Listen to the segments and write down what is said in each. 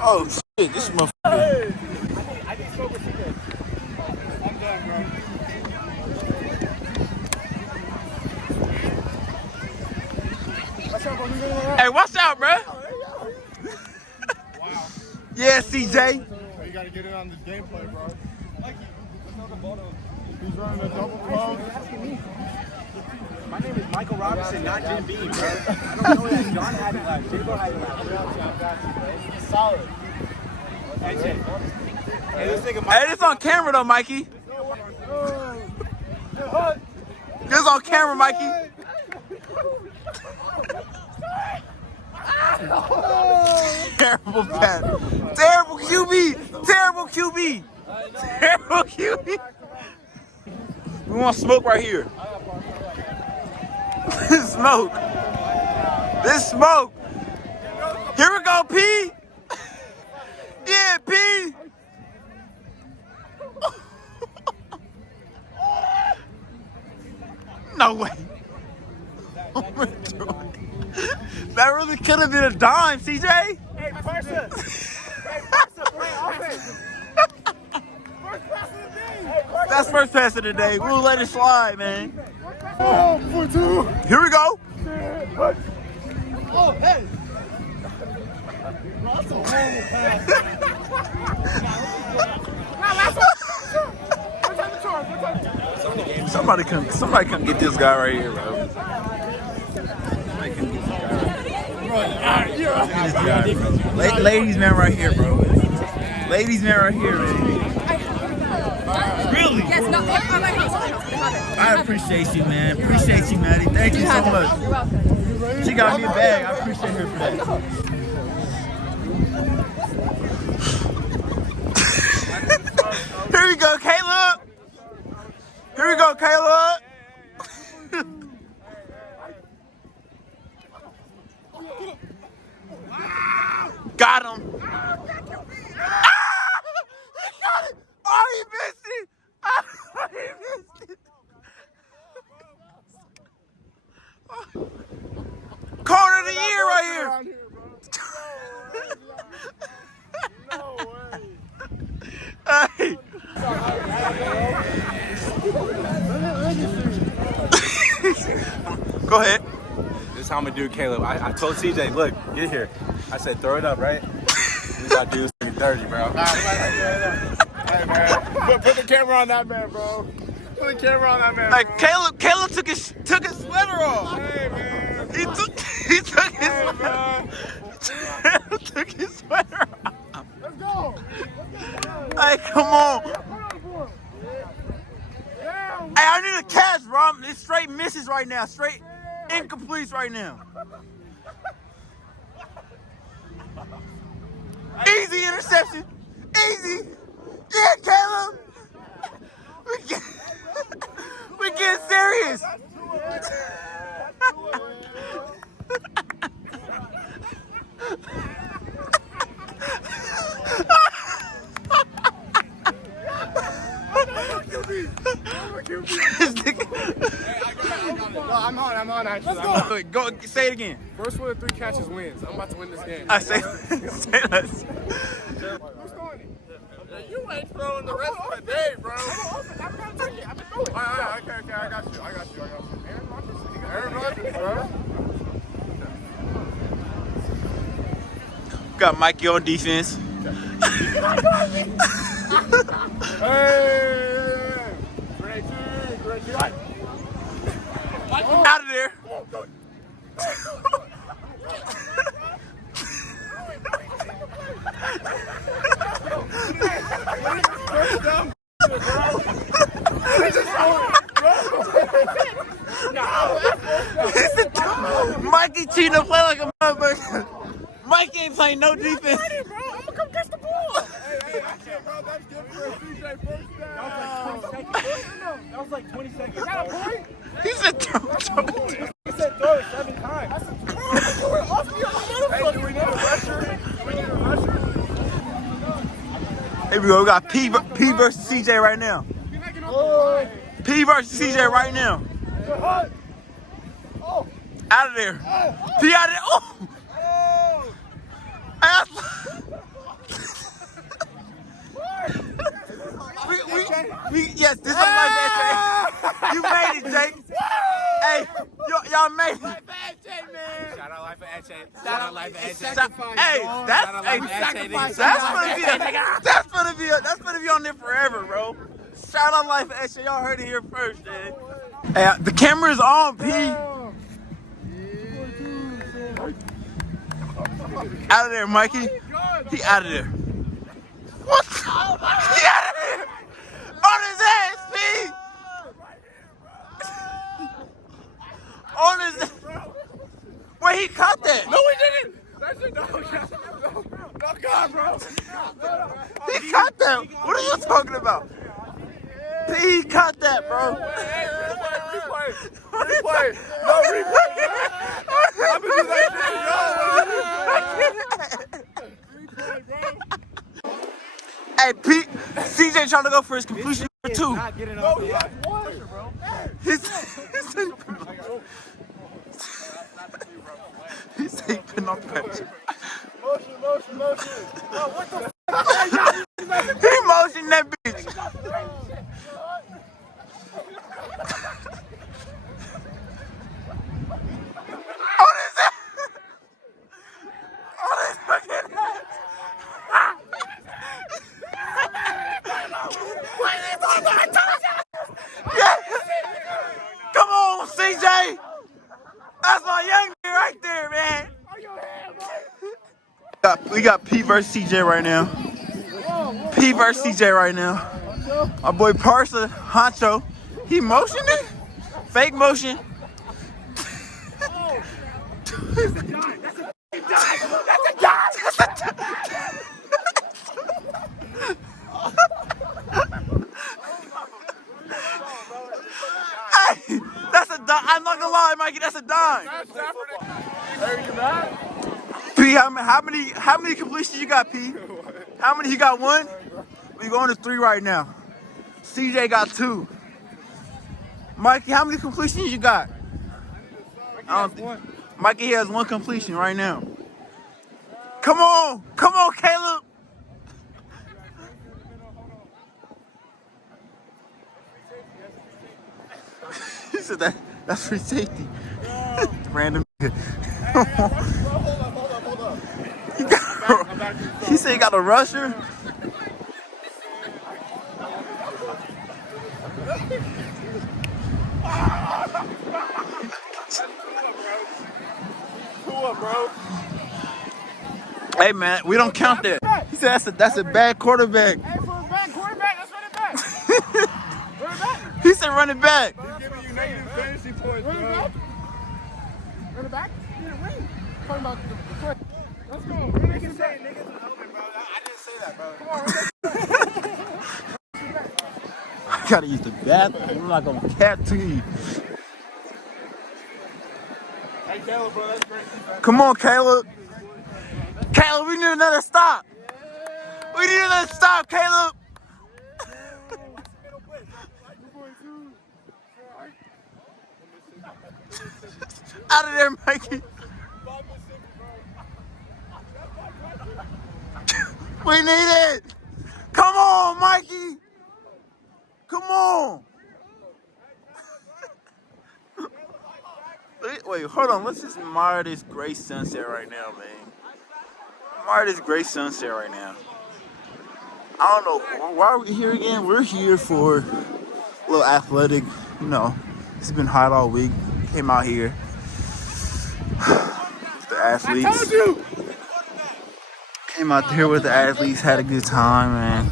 Oh shit, this motherfucker. I think smoke with cigarettes. I'm done, bro. Hey, watch out, bro. Wow. Yeah, CJ. You gotta get in on this gameplay, bro. He's running a double close. My name is Michael Robinson, not Jim Beam, bro. I don't know that John had it last. Jimbo had it last. Solid. Eche. Hey, this nigga Hey, this on camera though, Mikey. This on camera, Mikey. Terrible pass. Terrible QB. Terrible QB. Terrible QB. We want smoke right here. Smoke. This smoke. Here we go, P. Yeah, P. No way. That really could have been a dime, CJ. Hey, Parsa. Hey, Parsa, play offense. First pass of the day. That's first pass of the day. We'll let it slide, man. Oh, 4-2. Here we go. Oh, hey. Bro, that's a horrible pass. Somebody come get this guy right here, bro. Somebody come get this guy, bro. Ladies man right here, bro. Ladies man right here, man. Really? Yes, no, on my house. I appreciate you, man. Appreciate you, Maddie. Thank you so much. You're welcome. She got me a bag. I appreciate her for that. Here we go, Caleb. Here we go, Caleb. Got him. Ah! He got it. Oh, he missed it. Oh, he missed it. Corner of the year right here. No way. Hey. Go ahead. This is how I'm gonna do, Caleb. I told CJ, look, get here. I said, throw it up, right? We gotta do this 30, bro. Hey, man. Put the camera on that man, bro. Put the camera on that man, Hey, bro. Caleb took his sweater off. Hey, man. He took his man. Caleb took his sweater off. Let's go. Hey, come on. Hey, I need a catch, bro. It's straight misses right now. Straight incompletes right now. Easy interception. Easy. Yeah, Caleb. We get serious. No, I'm on, actually. Wait, go say it again. First one of 3 catches wins. I'm about to win this game. I say that. Who's throwing it? You ain't throwing the rest of the day, bro. I've been throwing. Okay, I got you. Aaron Rodgers, bro. Got Mikey on defense. Hey! Great two. Out of there. Mikey cheating to play like a motherfucker. Mikey ain't playing no defense. I'm gonna come catch the ball. Hey, I can't, bro. That's good for a CJ first down. That was like 20 seconds. Is that a point? He said throw. He said throw it 7 times. Hey, do we need a rusher? Here we go. We got P versus CJ right now. P versus CJ right now. Out of there. P out of there. Oh. Yes, this is life at Eche. You made it, Jake. Hey, y'all made it. Shout out Life of Eche. Shout out Life of Eche. Hey, that's gonna be on there forever, bro. Shout out Life of Eche. Y'all heard it here first, man. Hey, the camera's on, P. Out of there, Mikey. He out of there. What? He out of there. On his ass, P. On his. Wait, he caught that. No, we didn't. That's it. No, God, bro. He caught that. What are you talking about? He caught that, bro. Replay. No, replay. I'm gonna do that Hey, Pete, CJ trying to go for his completion number 2. No, he has one. He's taking on pressure. Motion. Oh, what the He motioned that bitch. On his ass. On his fucking ass. Come on, CJ. That's my young man right there, man. We got P versus CJ right now. P versus CJ right now. Our boy Parsa Honcho. He motioned it? Fake motion. Hey, that's a dime. I'm not gonna lie, Mikey, that's a dime. Hey, you back? P, how many completions you got, P? How many? You got 1? We going to 3 right now. CJ got 2. Mikey, how many completions you got? I don't think. Mikey has 1 completion right now. Come on, Caleb. He said that's free safety. Random. Hold up. He said he got a rusher. Cool, bro. Hey man, we don't count that. He said that's a bad quarterback. Hey, for a bad quarterback, let's run it back. Run it back. He said run it back. He's giving you negative fantasy points, bro. Run it back? You didn't win. Talking about the play. Let's go. Niggas say niggas in helmet, bro. I didn't say that, bro. Come on, I gotta use the bathroom. I'm not gonna cat to you. Hey, Caleb, bro, that's great. Come on, Caleb. Caleb, we need another stop. We need another stop, Caleb. Out of there, Mikey. We need it. Come on, Mikey. Come on. Wait, hold on. Let's just admire this gray sunset right now, man. Admire this gray sunset right now. I don't know. Why are we here again? We're here for a little athletic. You know, it's been hot all week. Came out here. The athletes. I told you. Came out here with the athletes. Had a good time, man.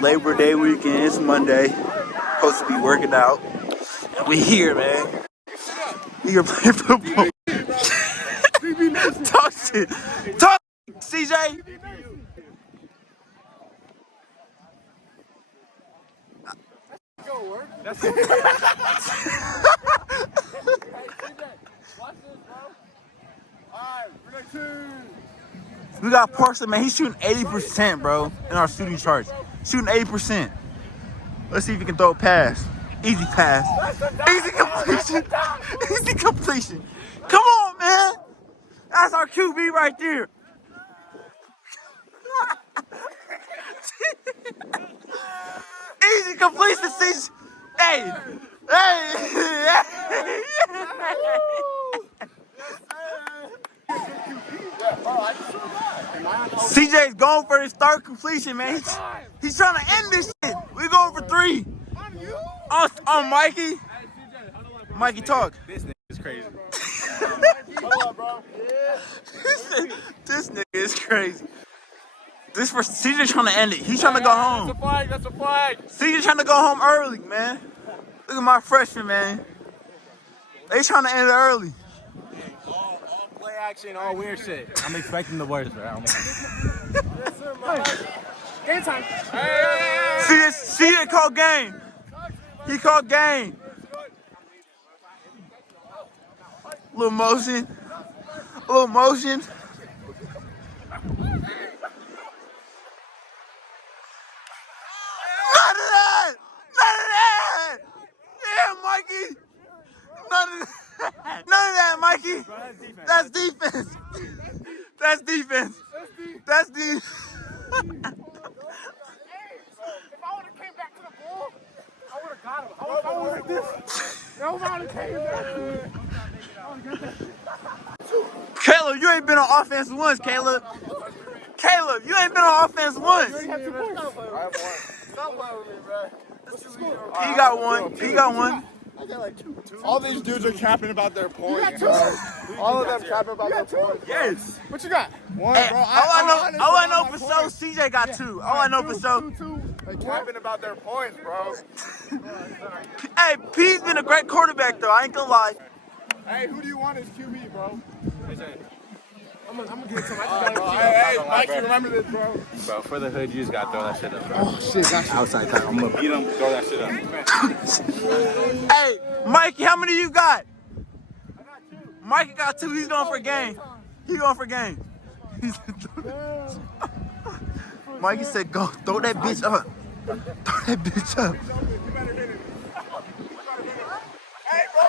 Labor Day weekend. It's Monday. Supposed to be working out. We here, man. We here playing football. Talk shit. Talk, CJ. That's it. We got Parson, man. He's shooting 80%, bro, in our shooting charts. Shooting 80%. Let's see if he can throw a pass. Easy pass. Easy completion. Easy completion. Come on, man. That's our QB right there. CJ's going for his third completion, man. He's trying to end this shit. We going for 3. On Mikey. Mikey, talk. This nigga is crazy. This nigga is crazy. This for CJ trying to end it. He's trying to go home. That's a flag. That's a flag. CJ trying to go home early, man. Look at my freshman, man. They trying to end it early. All play action, all weird shit. I'm expecting the worst, bro. Game time. CJ called game. He called game. A little motion. A little motion. None of that! None of that! Yeah, Mikey! None of that! None of that, Mikey! That's defense! That's defense! That's defense! If I would have came back to the ball, I would have got him. I would have this. Nobody came back. Caleb, you ain't been on offense once, Caleb. Caleb, you ain't been on offense once. I have 2 points. Stop playing with me, bro. He got one. He got one. I got like 2. All these dudes are capping about their points. All of them capping about their points. Yes. What you got? 1, Hey, bro. all I know for sure, CJ got 2. All I know for sure. They capping about their points, bro. Hey, P's been a great quarterback, though. I ain't gonna lie. Hey, who do you want as QB, bro? I'm gonna get some. Hey, Mikey, remember this, bro. Bro, for the hood, you just gotta throw that shit up, bro. Oh, shit, gotcha. Outside time. I'm gonna beat him, throw that shit up. Hey, Mikey, how many you got? I got 2. Mikey got 2. He's going for game. He's going for game. Mikey said, go, throw that bitch up. Throw that bitch up. Hey, bro.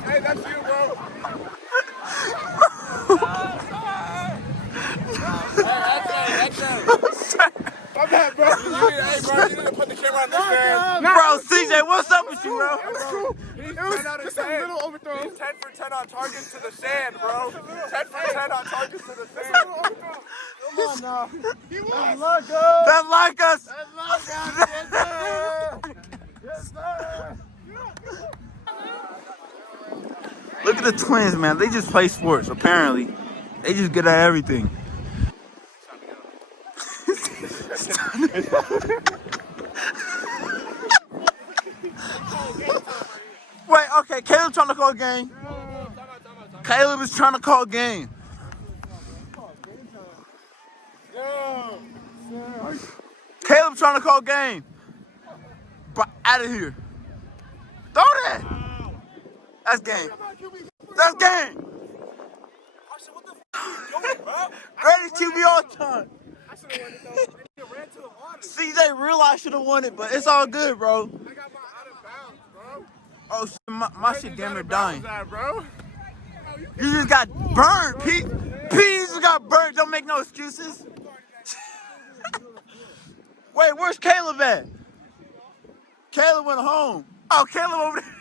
Hey, that's you, bro. My bad, bro. Hey, bro, you need to put the camera on this man. Bro, CJ, what's up with you, bro? It was cool. It was just a little overthrow. He's 10 for 10 on targets to the sand, bro. 10 for 10 on targets to the sand. Come on now. He was. That's like us. Yes, sir. Yes, sir. Look at the twins, man. They just play sports, apparently. They just good at everything. Wait, okay, Caleb trying to call game. Caleb is trying to call game. Caleb trying to call game. But out of here. Throw that. That's game. That's game. Greatest QB all time. CJ real I should have won it, but it's all good, bro. I got my out of bounds, bro. Oh, shit, my shit damn near dying. Bro. You just got burned, Pete. Pete just got burned. Don't make no excuses. Wait, where's Caleb at? Caleb went home. Oh, Caleb over there.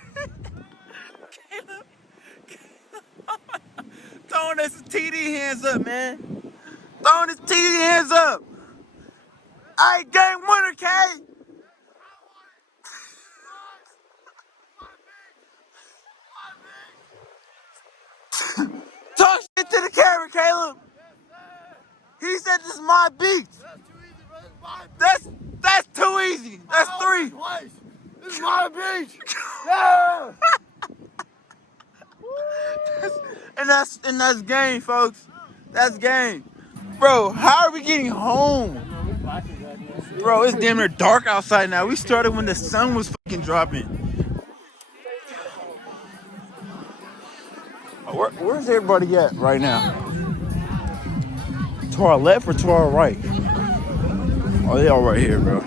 Caleb. Throwing his TD hands up, man. Throwing his TD hands up. All right, game winner, K. Talk shit to the camera, Caleb. He said this is my beat. That's too easy. That's 3. This is my beach. Yeah. and that's game, folks. That's game. Bro, how are we getting home? Bro, it's damn near dark outside now. We started when the sun was fucking dropping. Where's everybody at right now? To our left or to our right? Oh, they all right here, bro.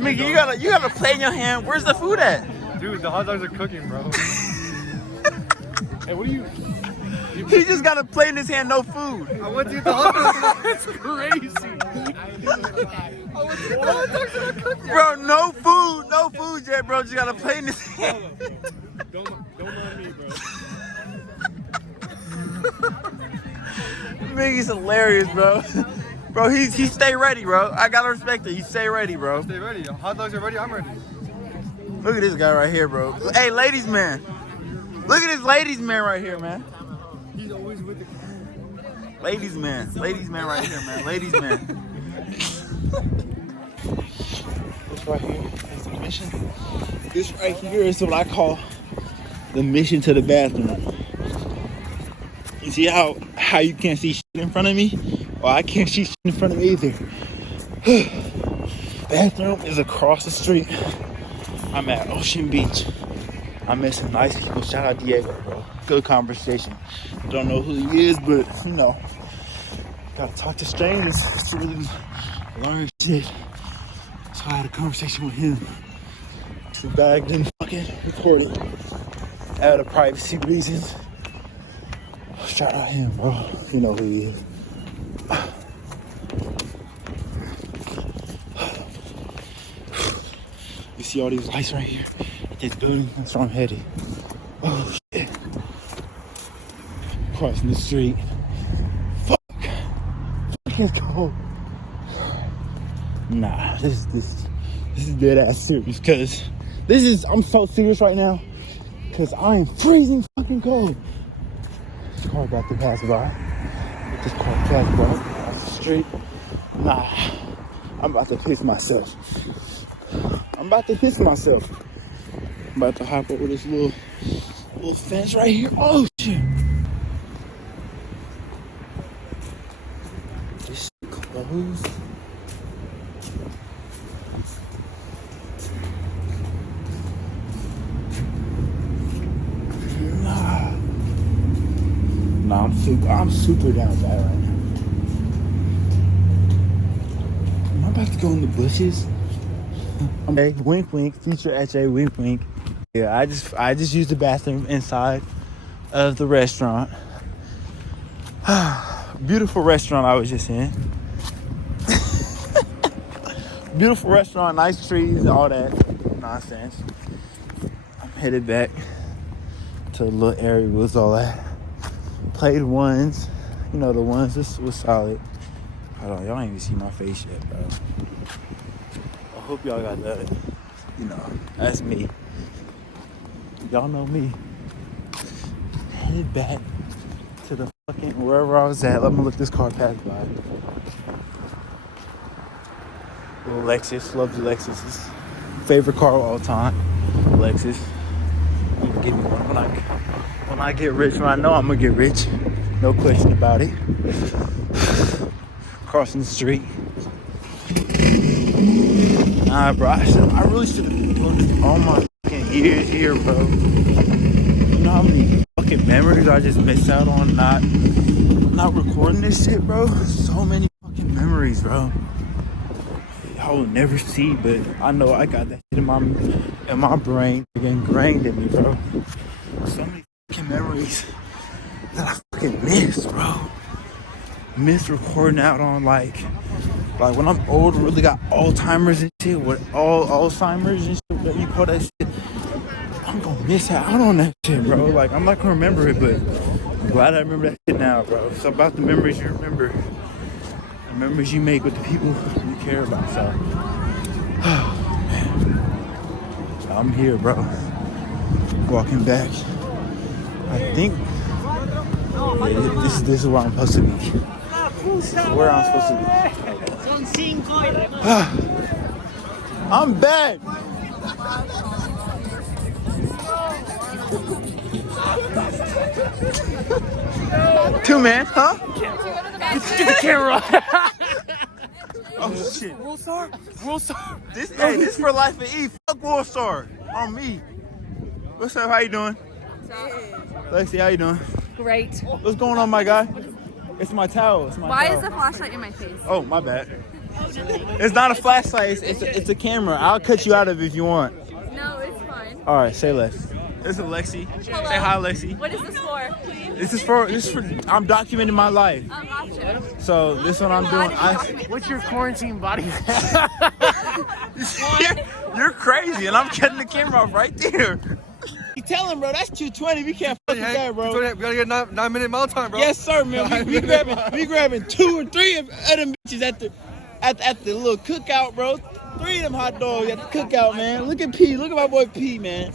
Mickey, you got a plate in your hand. Where's the food at? Dude, the hot dogs are cooking, bro. Hey, what are you? He just got a plate in his hand, no food. I want to eat the hot dogs. It's crazy. Bro, no food yet, bro. Just got a plate in his hand. Don't mind me, bro. He's hilarious, bro. Bro, he stay ready, bro. I gotta respect it. He stay ready, bro. Stay ready. Hot dogs are ready. I'm ready. Look at this guy right here, bro. Hey, ladies man. Look at this ladies man right here, man. He's always with the. Ladies man right here, man. Ladies man. This right here is the mission. This right here is what I call the mission to the bathroom. You see how you can't see shit in front of me? Well, I can't see shit in front of me either. Bathroom is across the street. I'm at Ocean Beach. I met some nice people. Shout out Diego, bro. Good conversation. Don't know who he is, but you know, gotta talk to strangers to really learn shit. So I had a conversation with him. Too bad I didn't fucking record it out of privacy reasons. Shout out him, bro. You know who he is. You see all these lights right here? This building, that's where I'm headed. Oh shit. Crossing the street. Fuck. Fucking cold. Nah, this is dead ass serious, cause I'm so serious right now. Cause I am freezing fucking cold. This car about to pass by. This car passed by across the street. Nah, I'm about to piss myself. I'm about to hop over this little fence right here. Oh shit. This shit closed. Nah, I'm super down bad right now. Am I about to go in the bushes? Okay, wink wink, future Eche, wink wink. Yeah, I just used the bathroom inside of the restaurant. Beautiful restaurant I was just in. Beautiful restaurant, nice trees, all that nonsense. I'm headed back to the little area was all that. Played ones, you know, the ones was solid. Hold on, y'all ain't even see my face yet, bro. I hope y'all got that. You know, that's me. Y'all know me. Headed back to the fucking wherever I was at. Let me look this car pass by. Little Lexus, love the Lexus. Favorite car of all time, Lexus. You can give me one when I get rich. When I know I'm gonna get rich, no question about it. Crossing the street. Nah, bro, I really should have looked all my fucking years here, bro. You know how many fucking memories I just missed out on not recording this shit, bro? So many fucking memories, bro. I will never see, but I know I got that shit in my brain, ingrained in me, bro. So many fucking memories that I fucking miss, bro. Miss recording out on like when I'm old, really got Alzheimer's and shit, with all Alzheimer's and shit, whatever you call that shit. I'm gonna miss out on that shit, bro. Like, I'm not gonna remember it, but I'm glad I remember that shit now, bro. It's about the memories you remember, the memories you make with the people you care about. So, man, I'm here, bro. Walking back. I think this is where I'm supposed to be. This is where I'm supposed to be. I'm back. Two man, huh? Get the camera. Oh shit. World Star? This for life of E. Fuck World Star. On me. What's up? How you doing? Lexi, how you doing? Great. What's going on, my guy? It's my towel. Why is the flashlight in my face? Oh, my bad. It's not a flashlight. It's a camera. I'll cut you out of it if you want. No, it's fine. All right, say less. This is Lexi. Hello. Say hi, Lexi. What is this for? This is for I'm documenting my life. Gotcha. So this is what I'm doing. What's your quarantine body? You're crazy, and I'm cutting the camera off right there. You tell him, bro, that's 220. We can't fuck with that, bro. We gotta get 9-minute mile time, bro. Yes, sir, man. We grabbing 2 or 3 of them bitches at the little cookout, bro. 3 of them hot dogs at the cookout, man. Look at P. Look at my boy P, man.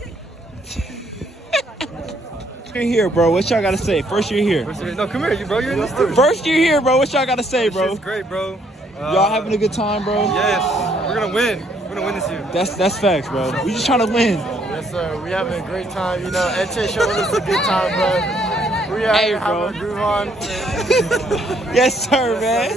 You're here, bro. What y'all gotta say? First year here. No, come here, bro. You're in this too. First year here, bro. What y'all gotta say, bro? It's great, bro. Y'all having a good time, bro? Yes. We're gonna win. We're gonna win this year. That's facts, bro. We just trying to win. Yes, sir. We having a great time. You know, Eche showed us a good time, bro. We are Hey, having bro. a groove on. Yes, sir, man.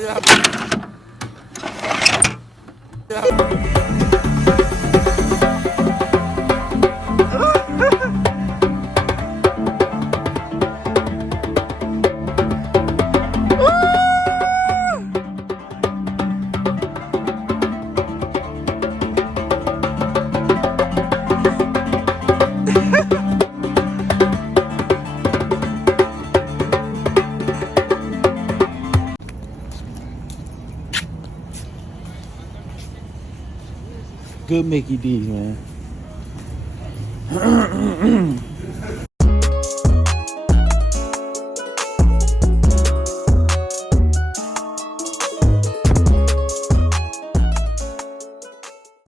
Good Mickey D's, man.